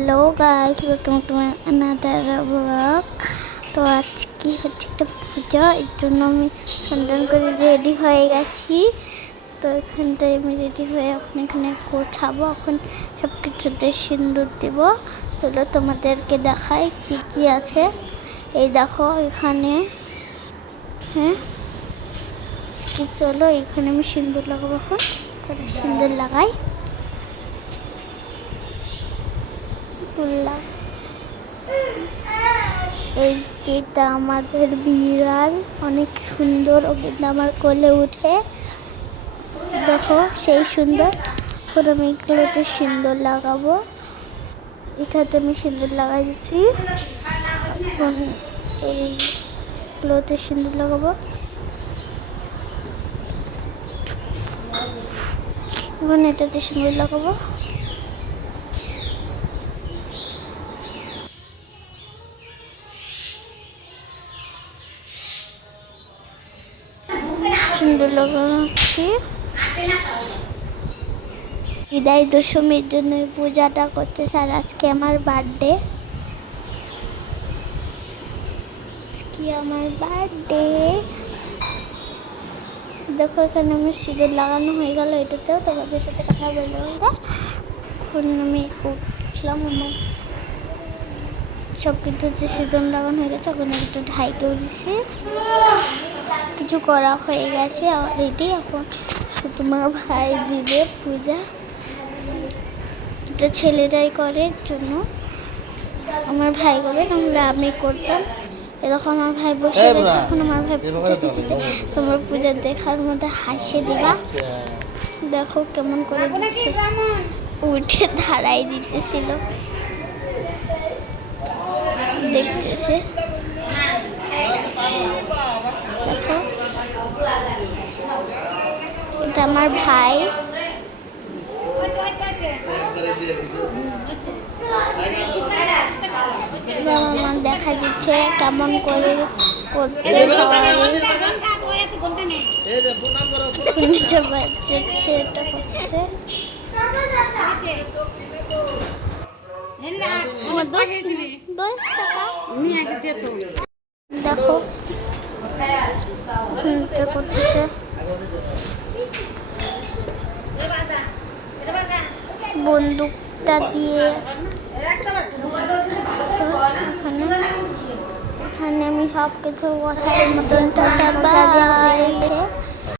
Hello guys, welcome to my another blog. তো আজকে হচ্ছে একটা পূজা, এর জন্য আমি স্নান করে রেডি হয়ে গেছি। তো এখানটায় আমি রেডি হয়ে এখন এখানে গোছাবো, এখন সব কিছুতে সিঁদুর দেবো। চলো তোমাদেরকে দেখাই কি কি আছে। এই দেখো এখানে, হ্যাঁ চলো এখানে আমি সিঁদুর লাগাবো। এখন সিঁদুর লাগাই। এই যেটা আমাদের বিড়াল, অনেক সুন্দর, ও কিন্তু আমার কোলে উঠে, দেখো সেই সুন্দর। এখন আমি এগুলোতে সিঁদুর লাগাবো, এটাতে আমি সিঁদুর লাগাই দিচ্ছি। এখন এইগুলোতে সিঁদুর লাগাবো। এখন এটাতে সিঁদুর লাগাবো। সিঁদুর লাগাচ্ছি। বিদায় দশমীর জন্য পূজাটা করতে স্যার। আজকে আমার বার্থডে, দেখো এখানে আমি সিঁদুর লাগানো হয়ে গেল। এটাতেও তোমাদের সাথে কথা বলতে বলতে এখন আমি উঠলাম। আমার সব কিছুতে সিঁদুর লাগানো হয়ে গেছে। এখন একটু ঢাইকেও দিছি, কিছু করা হয়ে গেছে অলরেডি। এখন তোমার ভাই দিবে পূজা, এটা ছেলেরাই করে জন্য আমার ভাই করবে, নাহলে আমি করতাম। এরকম আমার ভাই বসে গেছে, এখন আমার ভাই পূজা দিতেছে। তোমরা পূজা দেখার মধ্যে হাসি দিবা। দেখো কেমন করে দিচ্ছে, উঠে ধারাই দিতেছিল, দেখতেছে। দেখো এটা আমার ভাই, আমার দেখা দিচ্ছে কেমন করে করতে হয়। এটা করছে দেখো করতেছে। বন্দুকটা দিয়ে এখানে আমি সব কিছু বসার মতন দেওয়া হয়ে গেছে।